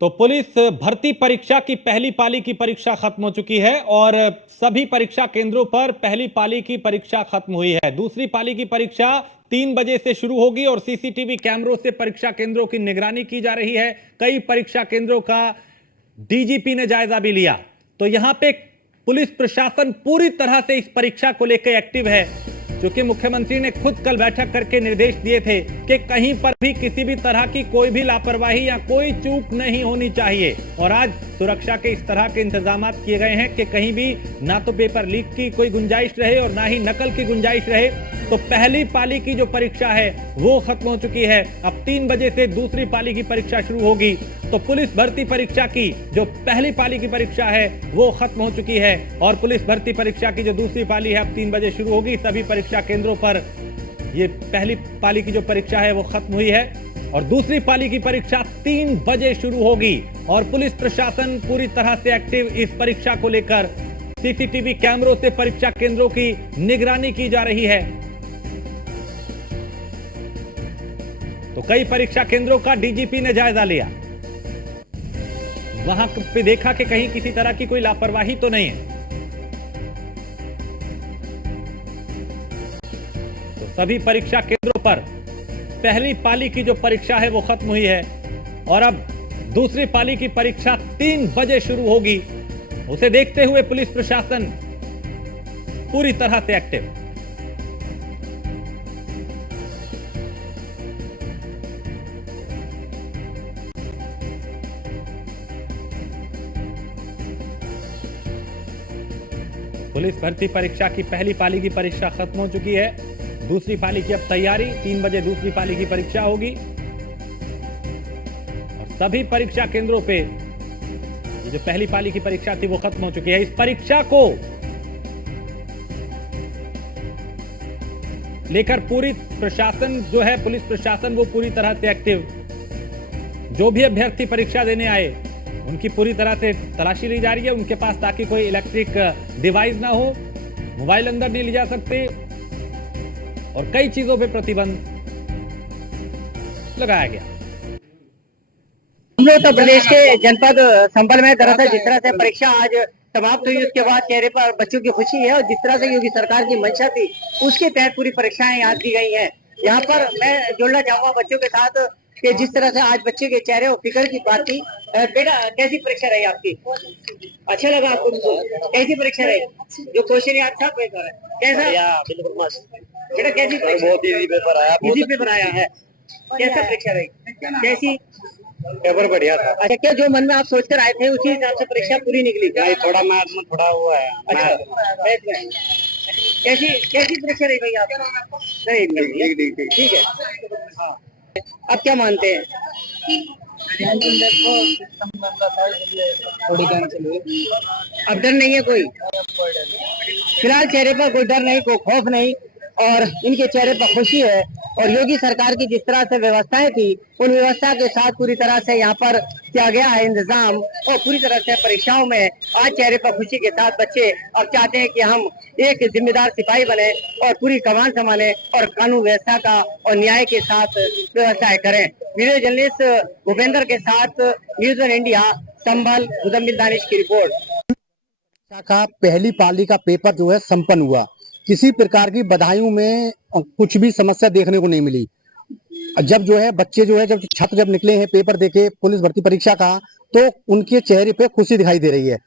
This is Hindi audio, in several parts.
तो पुलिस भर्ती परीक्षा की पहली पाली की परीक्षा खत्म हो चुकी है और सभी परीक्षा केंद्रों पर पहली पाली की परीक्षा खत्म हुई है। दूसरी पाली की परीक्षा 3 बजे से शुरू होगी और सीसीटीवी कैमरों से परीक्षा केंद्रों की निगरानी की जा रही है। कई परीक्षा केंद्रों का डीजीपी ने जायजा भी लिया। तो यहां पे पुलिस प्रशासन पूरी तरह से इस परीक्षा को लेकर एक्टिव है, क्योंकि मुख्यमंत्री ने खुद कल बैठक करके निर्देश दिए थे कि कहीं पर भी किसी भी तरह की कोई भी लापरवाही या कोई चूक नहीं होनी चाहिए। और आज सुरक्षा के इस तरह के इंतजाम किए गए हैं कि कहीं भी ना तो पेपर लीक की कोई गुंजाइश रहे और ना ही नकल की गुंजाइश रहे। तो पहली पाली की जो परीक्षा है वो खत्म हो चुकी है। अब 3 बजे से दूसरी पाली की परीक्षा शुरू होगी। तो पुलिस भर्ती परीक्षा की जो पहली पाली की परीक्षा है वो खत्म हो चुकी है और पुलिस भर्ती परीक्षा की जो दूसरी पाली है अब 3 बजे शुरू होगी। सभी परीक्षा केंद्रों पर ये पहली पाली की जो परीक्षा है वो खत्म हुई है और दूसरी पाली की परीक्षा 3 बजे शुरू होगी। और पुलिस प्रशासन पूरी तरह से एक्टिव इस परीक्षा को लेकर सीसीटीवी कैमरों से परीक्षा केंद्रों की निगरानी की जा रही है। तो कई परीक्षा केंद्रों का डीजीपी ने जायजा लिया, वहां पे देखा कि कहीं किसी तरह की कोई लापरवाही तो नहीं है। तो सभी परीक्षा केंद्रों पर पहली पाली की जो परीक्षा है वो खत्म हुई है और अब दूसरी पाली की परीक्षा 3 बजे शुरू होगी। उसे देखते हुए पुलिस प्रशासन पूरी तरह से एक्टिव। पुलिस भर्ती परीक्षा की पहली पाली की परीक्षा खत्म हो चुकी है। दूसरी पाली की अब तैयारी, 3 बजे दूसरी पाली की परीक्षा होगी और सभी परीक्षा केंद्रों पे ये जो पहली पाली की परीक्षा थी वो खत्म हो चुकी है। इस परीक्षा को लेकर पूरी प्रशासन जो है, पुलिस प्रशासन वो पूरी तरह से एक्टिव। जो भी अभ्यर्थी परीक्षा देने आए उनकी पूरी तरह से तलाशी ली जा रही है उनके पास, ताकि कोई इलेक्ट्रिक डिवाइस ना हो, मोबाइल अंदर नहीं ले जा सकते और कई चीजों पे प्रतिबंध लगाया गया। उत्तर प्रदेश के जनपद संभल में दरअसल जिस तरह से परीक्षा आज समाप्त हुई उसके बाद चेहरे पर बच्चों की खुशी है और जिस तरह से योगी सरकार की मंशा थी उसके तहत पूरी परीक्षाएं यहाँ की गई हैं। यहाँ पर मैं जुड़ना चाहूंगा बच्चों के साथ कि जिस तरह से आज बच्चे के चेहरे और फिक्र की बात थी। बेटा कैसी परीक्षा रही आपकी? अच्छा लगा आपको? कैसी परीक्षा रही? जो क्वेश्चन याद था पेपर है कैसा? बिल्कुल मस्त। बेटा कैसी? बहुत इजी पेपर आया। इजी पेपर आया है। कैसा परीक्षा रही? कैसी? पेपर बढ़िया था। अच्छा, क्या जो मन में आप सोचकर आए थे उसी हिसाब से परीक्षा पूरी निकली? नहीं, थोड़ा मैथ में थोड़ा हुआ है। अच्छा, कैसी कैसी परीक्षा रही भैया आप? नहीं, ठीक है। हाँ, आप क्या मानते हैं? थोड़ी अब डर नहीं है कोई? फिलहाल चेहरे पर कोई डर नहीं, कोई खौफ नहीं और इनके चेहरे पर खुशी है। और योगी सरकार की जिस तरह से व्यवस्थाएं थी उन व्यवस्था के साथ पूरी तरह से यहाँ पर किया गया है इंतजाम और पूरी तरह से परीक्षाओं में आज चेहरे पर खुशी के साथ बच्चे अब चाहते हैं कि हम एक जिम्मेदार सिपाही बने और पूरी कमान संभालें और कानून व्यवस्था का और न्याय के साथ व्यवस्थाएं करें। वीडियो जर्नलिस्ट भूपेंद्र के साथ न्यूज़ वन इंडिया, संभल, मुजम्मिल दानिश की रिपोर्ट। का पहली पाली का पेपर जो है संपन्न हुआ। किसी प्रकार की बधाइयों में कुछ भी समस्या देखने को नहीं मिली। जब जो है बच्चे जो है जब छात्र जब निकले हैं पेपर देके पुलिस भर्ती परीक्षा का, तो उनके चेहरे पे खुशी दिखाई दे रही है।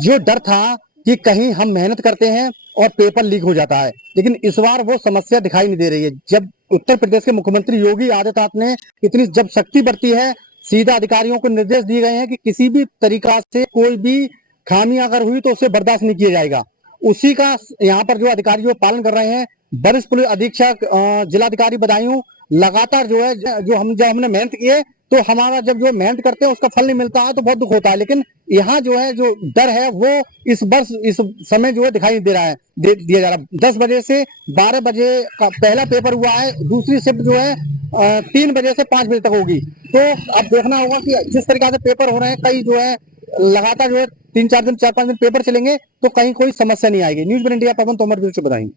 जो डर था कि कहीं हम मेहनत करते हैं और पेपर लीक हो जाता है, लेकिन इस बार वो समस्या दिखाई नहीं दे रही है। जब उत्तर प्रदेश के मुख्यमंत्री योगी आदित्यनाथ ने इतनी जब शक्ति बरती है, सीधा अधिकारियों को निर्देश दिए गए हैं कि किसी भी तरीका से कोई भी खामी अगर हुई तो उसे बर्दाश्त नहीं किया जाएगा। उसी का यहाँ पर जो अधिकारी जो पालन कर रहे हैं। वरिष्ठ पुलिस अधीक्षक, जिलाधिकारी बदायूं लगातार जो है जब हमने मेहनत की है तो हमारा जब जो मेहनत करते हैं उसका फल नहीं मिलता है तो बहुत दुख होता है। लेकिन यहाँ जो है जो डर है वो इस वर्ष इस समय जो है दिखाई दे रहा है, दिया जा रहा है। 10 बजे से 12 बजे का पहला पेपर हुआ है। दूसरी शिफ्ट जो है 3 बजे से 5 बजे तक होगी। तो अब देखना होगा कि जिस तरीके से पेपर हो रहे हैं, कई जो है लगातार जो है 3-4 दिन 4-5 दिन पेपर चलेंगे तो कहीं कोई समस्या नहीं आएगी। न्यूज़ वन इंडिया, पवन तोमर, बताएंगे।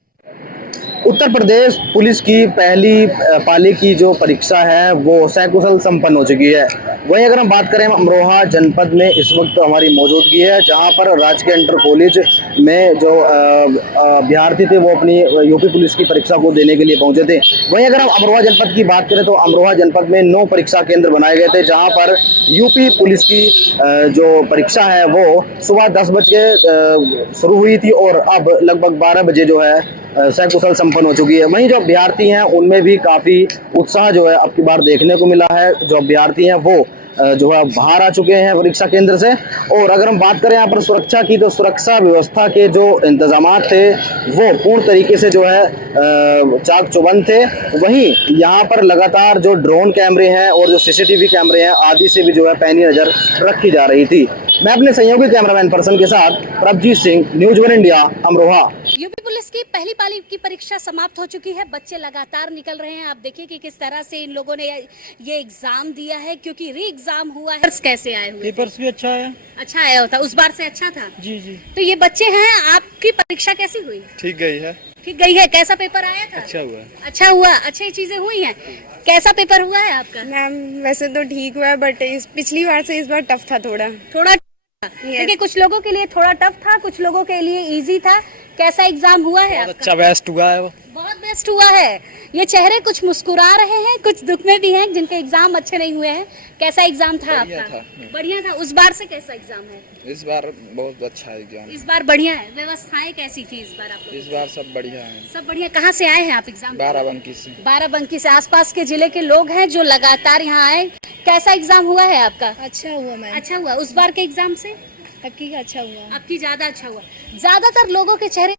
उत्तर प्रदेश पुलिस की पहली पाली की जो परीक्षा है वो सकुशल संपन्न हो चुकी है। वहीं अगर हम बात करें अमरोहा जनपद में इस वक्त हमारी मौजूदगी है, जहां पर राजकीय इंटर कॉलेज में जो अभ्यर्थी थे वो अपनी यूपी पुलिस की परीक्षा को देने के लिए पहुंचे थे। वहीं अगर हम अमरोहा जनपद की बात करें तो अमरोहा जनपद में 9 परीक्षा केंद्र बनाए गए थे, जहां पर यूपी पुलिस की जो परीक्षा है वो सुबह 10 बजे शुरू हुई थी और अब लगभग 12 बजे जो है सकुशल संपन्न हो चुकी है। वहीं जो अभ्यर्थी हैं उनमें भी काफी उत्साह जो है अब की बार देखने को मिला है। जो अभ्यर्थी हैं वो जो है बाहर आ चुके हैं परीक्षा केंद्र से। और अगर हम बात करें यहाँ पर सुरक्षा की, तो सुरक्षा व्यवस्था के जो इंतजामात थे वो पूर्ण तरीके से जो है चाक चौबंद थे। वहीं यहाँ पर लगातार जो ड्रोन कैमरे हैं और जो सीसीटीवी कैमरे हैं आदि से भी जो है पैनी नजर रखी जा रही थी। मैं अपने सहयोगी कैमरामैन पर्सन के साथ Prabhjeet Singh, news 1 India, Amroha. UP police की पहली पाली की परीक्षा समाप्त हो चुकी है। बच्चे लगातार निकल रहे हैं। आप देखिए कि किस तरह से इन लोगों ने ये एग्जाम दिया है, क्योंकि री एग्जाम हुआ है। कैसे आए हुए? पेपर्स भी अच्छा है। अच्छा आया होता, उस बार से अच्छा था। जी जी। तो ये बच्चे हैं, आपकी परीक्षा कैसी हुई? ठीक गई है। ठीक गई है। कैसा पेपर आया था? अच्छा हुआ है। अच्छा हुआ, अच्छी चीजें हुई हैं। कैसा पेपर हुआ है आपका? मैम वैसे तो ठीक हुआ है, बट इस पिछली बार से इस बार टफ था थोड़ा। देखिए, कुछ लोगों के लिए थोड़ा टफ था, कुछ लोगों के लिए इजी था। कैसा एग्जाम हुआ है आपका? अच्छा बेस्ट हुआ है। बहुत बेस्ट हुआ है। ये चेहरे कुछ मुस्कुरा रहे हैं, कुछ दुख में भी हैं जिनके एग्जाम अच्छे नहीं हुए हैं। कैसा एग्जाम था आपका? बढ़िया था। उस बार से कैसा एग्जाम है? इस बार बहुत अच्छा एग्जाम। इस बार बढ़िया है। व्यवस्थाएं कैसी थी इस बार आपको? इस बार सब बढ़िया है। सब बढ़िया। कहाँ से आए हैं आप एग्जाम? बाराबंकी से। बाराबंकी से। आसपास के जिले के लोग हैं जो लगातार यहाँ आए। कैसा एग्जाम हुआ है आपका? अच्छा हुआ मैम। अच्छा हुआ। उस बार के एग्जाम से आपकी का अच्छा हुआ। आपकी ज्यादा अच्छा हुआ। ज्यादातर लोगों के चेहरे।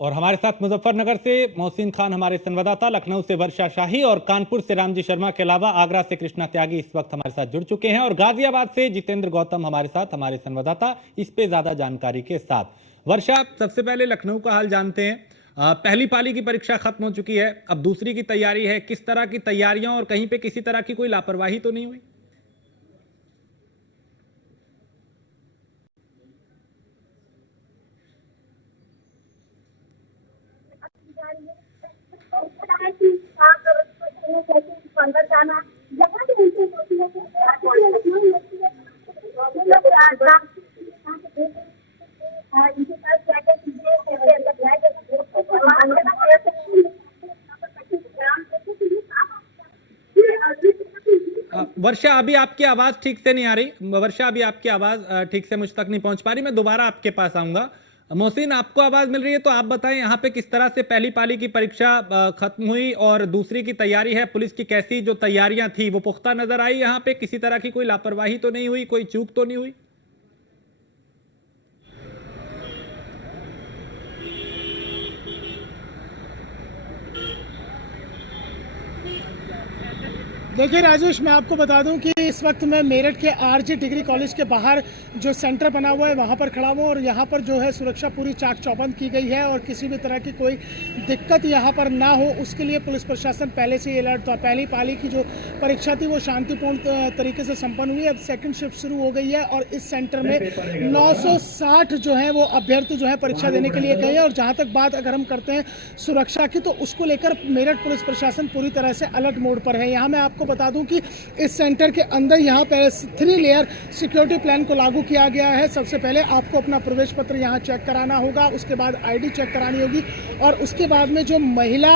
और हमारे साथ मुजफ्फरनगर से मोहसिन खान हमारे संवाददाता, लखनऊ से वर्षा शाही और कानपुर से रामजी शर्मा के अलावा आगरा से कृष्णा त्यागी इस वक्त हमारे साथ जुड़ चुके हैं, और गाजियाबाद से जितेंद्र गौतम हमारे साथ, हमारे संवाददाता, इस पे ज्यादा जानकारी के साथ। वर्षा, सबसे पहले लखनऊ का हाल जानते हैं। पहली पाली की परीक्षा खत्म हो चुकी है, अब दूसरी की तैयारी है। किस तरह की तैयारियां और कहीं पे किसी तरह की कोई लापरवाही तो नहीं हुई? वर्षा, अभी आपकी आवाज ठीक से नहीं आ रही। वर्षा, अभी आपकी आवाज ठीक से मुझ तक नहीं पहुंच पा रही। मैं दोबारा आपके पास आऊंगा। मोहसिन, आपको आवाज मिल रही है तो आप बताएं यहाँ पे किस तरह से पहली पाली की परीक्षा खत्म हुई और दूसरी की तैयारी है। पुलिस की कैसी जो तैयारियां थी वो पुख्ता नजर आई? यहाँ पे किसी तरह की कोई लापरवाही तो नहीं हुई, कोई चूक तो नहीं हुई? देखिए राजेश, मैं आपको बता दूं कि इस वक्त मैं मेरठ के आरजी डिग्री कॉलेज के बाहर जो सेंटर बना हुआ है वहां पर खड़ा हुआ, और यहां पर जो है सुरक्षा पूरी चाक चौबंद की गई है और किसी भी तरह की कोई दिक्कत यहां पर ना हो उसके लिए पुलिस प्रशासन पहले से अलर्ट था। पहली पाली की जो परीक्षा थी वो शांतिपूर्ण तरीके से संपन्न हुई। अब सेकेंड शिफ्ट शुरू हो गई है और इस सेंटर में 960 जो है वो अभ्यर्थी जो है परीक्षा देने के लिए गए हैं। और जहाँ तक बात अगर हम करते हैं सुरक्षा की, तो उसको लेकर मेरठ पुलिस प्रशासन पूरी तरह से अलर्ट मोड पर है। यहाँ मैं आपको बता दूं कि इस सेंटर के अंदर यहाँ पर 3 लेयर सिक्योरिटी प्लान को लागू किया गया है। सबसे पहले आपको अपना प्रवेश पत्र यहाँ चेक कराना होगा, उसके बाद आईडी चेक करानी होगी, और उसके बाद में जो महिला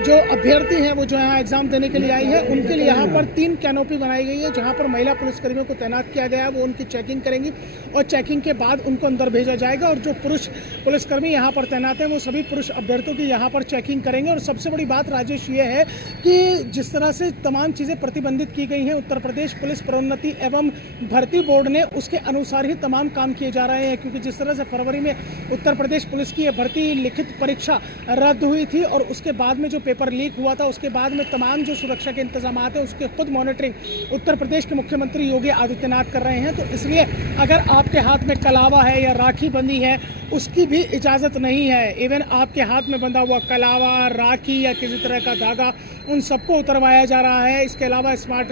जो अभ्यर्थी हैं वो जो यहाँ एग्जाम देने के लिए आई है उनके लिए यहाँ पर 3 कैनोपी बनाई गई है जहाँ पर महिला पुलिसकर्मियों को तैनात किया गया है। वो उनकी चेकिंग करेंगी और चेकिंग के बाद उनको अंदर भेजा जाएगा। और जो पुरुष पुलिसकर्मी यहाँ पर तैनात हैं वो सभी पुरुष अभ्यर्थियों की यहाँ पर चेकिंग करेंगे। और सबसे बड़ी बात राजेश ये है कि जिस तरह से तमाम चीज़ें प्रतिबंधित की गई हैं उत्तर प्रदेश पुलिस प्रोन्नति एवं भर्ती बोर्ड ने, उसके अनुसार ही तमाम काम किए जा रहे हैं। क्योंकि जिस तरह से फरवरी में उत्तर प्रदेश पुलिस की भर्ती लिखित परीक्षा रद्द हुई थी और उसके बाद में जो पेपर लीक हुआ था, उसके बाद में तमाम जो सुरक्षा के इंतजाम हैं उसके खुद मॉनिटरिंग उत्तर प्रदेश के मुख्यमंत्री योगी आदित्यनाथ कर रहे हैं। तो इसलिए अगर आपके हाथ में कलावा है या राखी बंधी है उसकी भी इजाज़त नहीं है। इवन आपके हाथ में बंधा हुआ कलावा, राखी या किसी तरह का धागा, उन सबको उतरवाया जा रहा है। इसके इसके अलावा स्मार्ट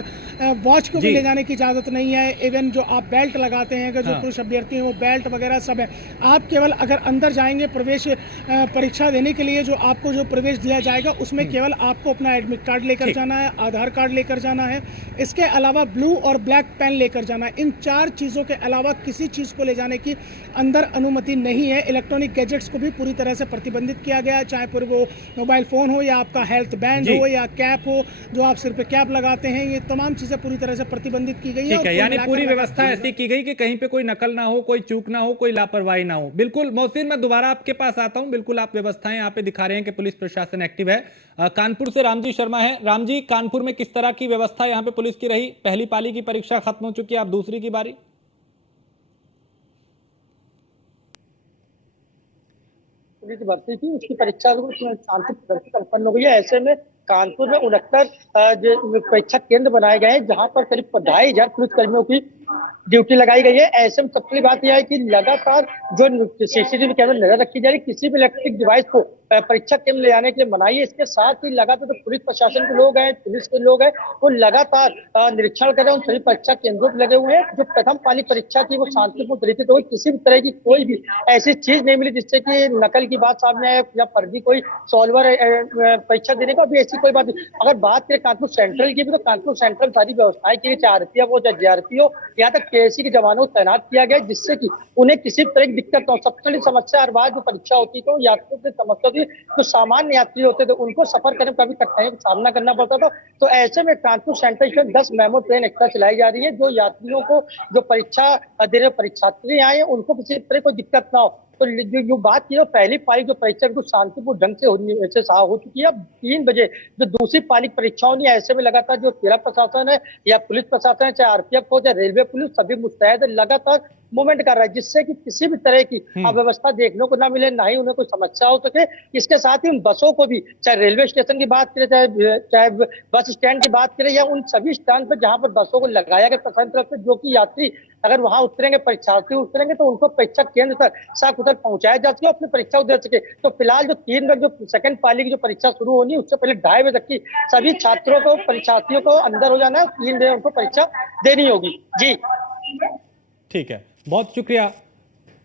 वॉच को भी जी। ले जाने की इजाज़त नहीं है। इवन जो आप बेल्ट लगाते हैं, अगर जो हाँ। पुरुष अभ्यर्थी हैं वो बेल्ट वगैरह सब है। आप केवल अगर अंदर जाएंगे प्रवेश परीक्षा देने के लिए, जो आपको जो प्रवेश दिया जाएगा उसमें केवल आपको अपना एडमिट कार्ड लेकर ठीक। जाना है, आधार कार्ड लेकर जाना है, इसके अलावा ब्लू और ब्लैक पेन लेकर जाना है। इन 4 चीज़ों के अलावा किसी चीज़ को ले जाने की अंदर अनुमति नहीं है। इलेक्ट्रॉनिक गैजेट्स को भी पूरी तरह से प्रतिबंधित किया गया है, चाहे पूरे वो मोबाइल फ़ोन हो या आपका हेल्थ बैंड जी। हो या कैप हो, जो आप सिर पे कैप लगाते हैं, ये तमाम चीज़ें पूरी तरह से प्रतिबंधित की गई है। ठीक और है, कुल यानी मिलाकर पूरी लगा- व्यवस्था ऐसी की गई कि कहीं पे कोई नकल ना हो, कोई चूक ना हो, कोई लापरवाही ना हो। बिल्कुल मोहसिन, मैं दोबारा आपके पास आता हूं। बिल्कुल आप व्यवस्थाएं यहाँ पे दिखा रहे हैं कि पुलिस प्रशासन एक्टिव है। कानपुर से रामजी शर्मा है। राम जी, कानपुर में किस तरह की व्यवस्था यहाँ पे पुलिस की रही? पहली पाली की परीक्षा खत्म हो चुकी है, अब दूसरी की बारी। पुलिस भर्ती थी उसकी परीक्षा शांति संपन्न हो गई है। ऐसे में कानपुर में 69 जो परीक्षा केंद्र बनाए गए हैं, जहां पर करीब 2,500 पुलिस कर्मियों की ड्यूटी लगाई गई है। ऐसे में सबसे बड़ी बात यह है कि लगातार जो सीसीटीवी कैमरे नजर रखी जा रही है, किसी भी इलेक्ट्रिक डिवाइस को परीक्षा केंद्र ले जाने के लिए मनाही है। इसके साथ ही लगातार जो पुलिस प्रशासन के लोग हैं, पुलिस के लोग हैं, वो लगातार निरीक्षण कर रहे हैं उन सभी परीक्षा केंद्रों पर लगे हुए हैं। जो प्रथम पाली परीक्षा थी वो शांतिपूर्ण तरीके से हुई, किसी भी तरह की कोई भी ऐसी चीज नहीं मिली जिससे कि नकल की बात सामने आए या फर्जी कोई सॉल्वर परीक्षा देने का भी ऐसी कोई बात नहीं। अगर बात करें कानपुर सेंट्रल की भी, तो कानपुर सेंट्रल सारी व्यवस्थाएं की, चाहे आरपीएफ हो चाहे जेआरपी हो, यहाँ तक केएससी के जवानों को तैनात किया गया, जिससे कि उन्हें किसी तरह की दिक्कत हो। सबसे बड़ी समस्या हर बार जो परीक्षा होती तो यात्रियों की समस्या थी, जो सामान्य यात्री होते थे उनको सफर करने में काफी कठिनाइयों का सामना करना पड़ता था। तो ऐसे में कानपुर सेंट्रल से 10 मेमो ट्रेन एक्स्ट्रा चलाई जा रही है, जो यात्रियों को जो परीक्षा दे रहे परीक्षार्थी आए हैं उनको किसी तरह कोई दिक्कत ना हो। तो जो बात की पहली पाली जो परीक्षा बिल्कुल शांतिपूर्ण ढंग से हो चुकी है। अब 3 बजे जो दूसरी पाली परीक्षा होनी है, ऐसे में लगातार जो जिला प्रशासन है या पुलिस प्रशासन है, चाहे आरपीएफ हो चाहे रेलवे पुलिस, सभी मुस्तैद लगातार मूवमेंट कर रहा है, जिससे कि किसी भी तरह की अव्यवस्था देखने को ना मिले, ना ही उन्हें कोई समस्या हो सके। इसके साथ ही उन बसों को भी, चाहे रेलवे स्टेशन की बात करें, चाहे बस स्टैंड की बात करें, या उन सभी स्टैंड पर जहां पर बसों को लगाया गया प्रशासन तरफ से, जो कि यात्री अगर वहां उतरेंगे, परीक्षार्थी उतरेंगे, तो उनको परीक्षा केंद्र तक साकुशल पहुंचाया जा सके, अपनी परीक्षा दे सके। तो फिलहाल जो 3 बजे जो सेकंड पाली की जो परीक्षा शुरू होनी है, उससे पहले 2:30 बजे तक की सभी छात्रों को, परीक्षार्थियों को अंदर हो जाना है। 3 बजे उनको परीक्षा देनी होगी। जी ठीक है, बहुत शुक्रिया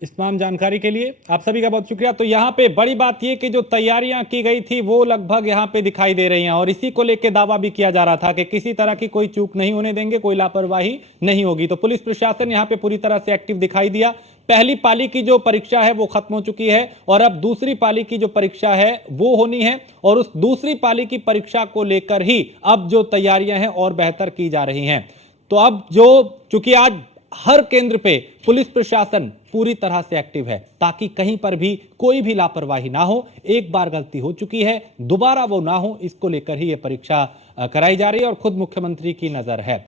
इस तमाम जानकारी के लिए, आप सभी का बहुत शुक्रिया। तो यहाँ पे बड़ी बात ये कि जो तैयारियां की गई थी वो लगभग यहाँ पे दिखाई दे रही हैं, और इसी को लेकर दावा भी किया जा रहा था कि किसी तरह की कोई चूक नहीं होने देंगे, कोई लापरवाही नहीं होगी। तो पुलिस प्रशासन यहाँ पे पूरी तरह से एक्टिव दिखाई दिया। पहली पाली की जो परीक्षा है वो खत्म हो चुकी है, और अब दूसरी पाली की जो परीक्षा है वो होनी है, और उस दूसरी पाली की परीक्षा को लेकर ही अब जो तैयारियां हैं और बेहतर की जा रही हैं। तो अब जो, चूंकि आज हर केंद्र पे पुलिस प्रशासन पूरी तरह से एक्टिव है, ताकि कहीं पर भी कोई भी लापरवाही ना हो। एक बार गलती हो चुकी है, दोबारा वो ना हो, इसको लेकर ही ये परीक्षा कराई जा रही है, और खुद मुख्यमंत्री की नजर है।